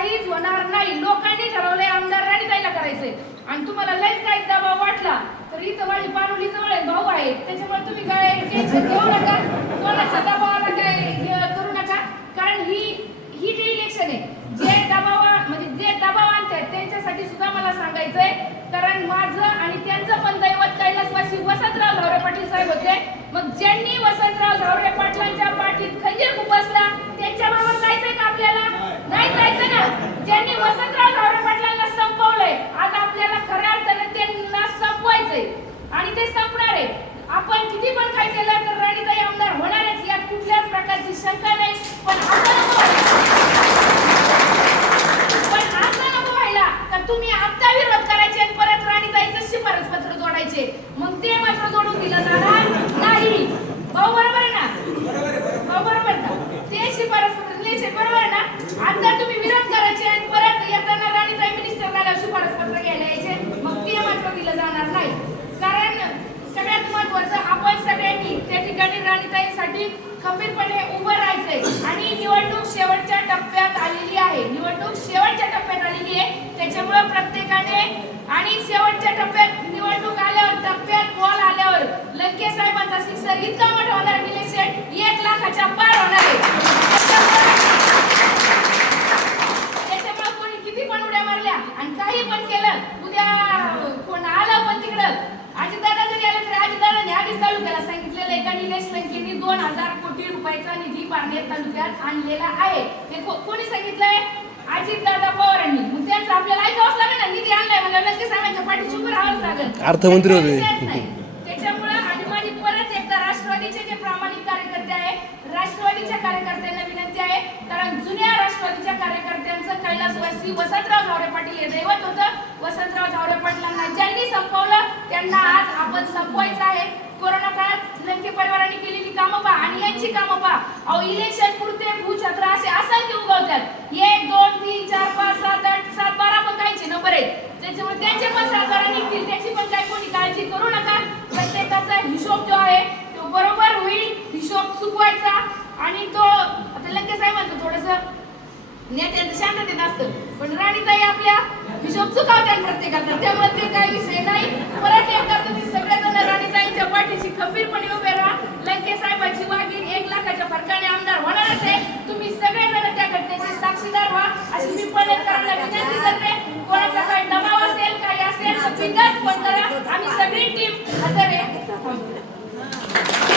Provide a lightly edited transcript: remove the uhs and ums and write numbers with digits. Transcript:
काहीच होणार नाही. लोकांनी ठरवलंय आमदार राणीताईला करायचंय आणि तुम्हाला लयच काही दबाव वाटला तर इथं माझी पारोली जवळ भाऊ आहे, त्याच्यामुळे तुम्ही काय टेन्शन घेऊ नका, कोणाच्या दबावाला काय करू नका. कारण ही जी इलेक्शन आहे, जे दबाव म्हणजे जे दबाव आणतात त्यांच्यासाठी सुद्धा मला सांगायचंय. कारण माझं आणि त्यांचं पण दैवत कैलासवासी वसंतराव झावरे पाटील साहेब होते. मग ज्यांनी वसंतराव झावरे पाटलांच्या पाठीत खंजीर खुपसला त्यांच्याबरोबर जायचंय का आपल्याला? नाही जायचं ना. ज्यांनी वसंतराव झावरे पाटलांना संपवलंय आज आपल्याला खऱ्या अर्थाने त्यांना संपवायचंय आणि ते संपणार आहे. आपण किती पण काय केलं तर राणीताई आमदार होणारच, यात कुठल्याच प्रकारची शंका नाही. पण असं नको व्हायला तर तुम्ही आता विरोध करायचे आणि परत राणीताईचं शिफारस पत्र जोडायचे, मग ते मात्र जोडून दिलं जाणार नाही. भाऊ बरोबर आहे ना? भाऊ बरोबर ना? ते शिफारस पत्र लिहायचे बरोबर आहे ना? आता तुम्ही विरोध करायचे आणि परत येताना राणीताई मिनिस्टर झाल्यावर शिफारस पत्र घ्यायला यायचे, मग ते मात्र दिलं जाणार नाही. कारण सगळ्यात महत्वाचं आपण सगळ्यांनी त्या ठिकाणी राणीताईसाठी खंबीरपणे उभं राहायचंय आणि निवडणूक शेवटच्या टप्प्यात आलेली आहे. निवडणूक शेवटच्या टप्प्यात आलेली आहे, त्याच्यामुळे प्रत्येकाने आणि शेवटच्या टप्प्यात निवडणूक आल्यावर टप्प्यात बॉल आल्यावर लंके साहेबांचा सिक्सर इतका मोठा होणार, निलेश शेठ 1 लाखाच्या पार होणार आहे. त्याच्यामुळे कोणी किती पण उड्या मारल्या आणि काही पण केलं, उद्या कोण आलं पण तिकडं अजितदादा जरी आले तरी अजितदादांनी आधीच तालुक्याला सांगितलेलं आहे का निलेश लंकेंनी 2000 कोटी रुपयाचा निधी पारनेर तालुक्यात आणलेला आहे. हे कोणी सांगितलंय? अजितदादा पवारांनी. मग त्यांचं आपल्याला ऐकावंच लागेल ना, निधी आणलाय म्हणजे लंके साहेबांच्या पाठीशी उभं राहावंच लागेल. अर्थमंत्री होते. त्याच्यामुळे आणि माझी परत एकदा राष्ट्रवादीचे जे प्रामाणिक कार्यकर्ते आहे, राष्ट्रवादीच्या कार्यकर्त्यांना विनंती आहे, कारण जुन्या राष्ट्रवादीच्या कार्यकर्त्यांचं कैलासवासी वसंतराव झावरे पाटील हे दैवत होतं. वसंतराव झावरे पाटलांना ज्यांनी संपवलं त्यांना आज आपण संपवायचं आहे. कोरोना काळात लंके परिवारांनी केलेली कामं पहा आणि यांची कामं पहा. अहो इलेक्शन पुरते भूछत्र असे असंख्य उगवतात. 1 2 3 4 5 7 8 7 12 पण काहींचे नंबर आहेत, त्याच्यामुळे त्यांचे पण 7-12 निघतील, त्याची पण काही कोणी काळजी करू नका. प्रत्येकाचा हिशोब जो आहे तो बरोबर होईल, हिशोब चुकवायचा आणि तो आता लंके साहेबांचं थोडंसं नेत्यांचं शांततेत असतं, पण राणीताई आपल्या हिशोब चुकावतात प्रत्येकाचा, त्यामुळे ते काही विषय नाही. परत एकदा तुम्ही सगळेजण राणीताईंच्या पाठीशी खंबीरपणे उभे राहा. लंके साहेबांची वाघीण 1 लाखाच्या फरकाने आमदार होणारच आहे. तुम्ही सगळेजण त्या घटनेचे साक्षीदार व्हा अशी मी पणेकरांना विनंती करते. कोणाचा काही दबाव असेल काही असेल तर बिनधास्त फोन करा, आम्ही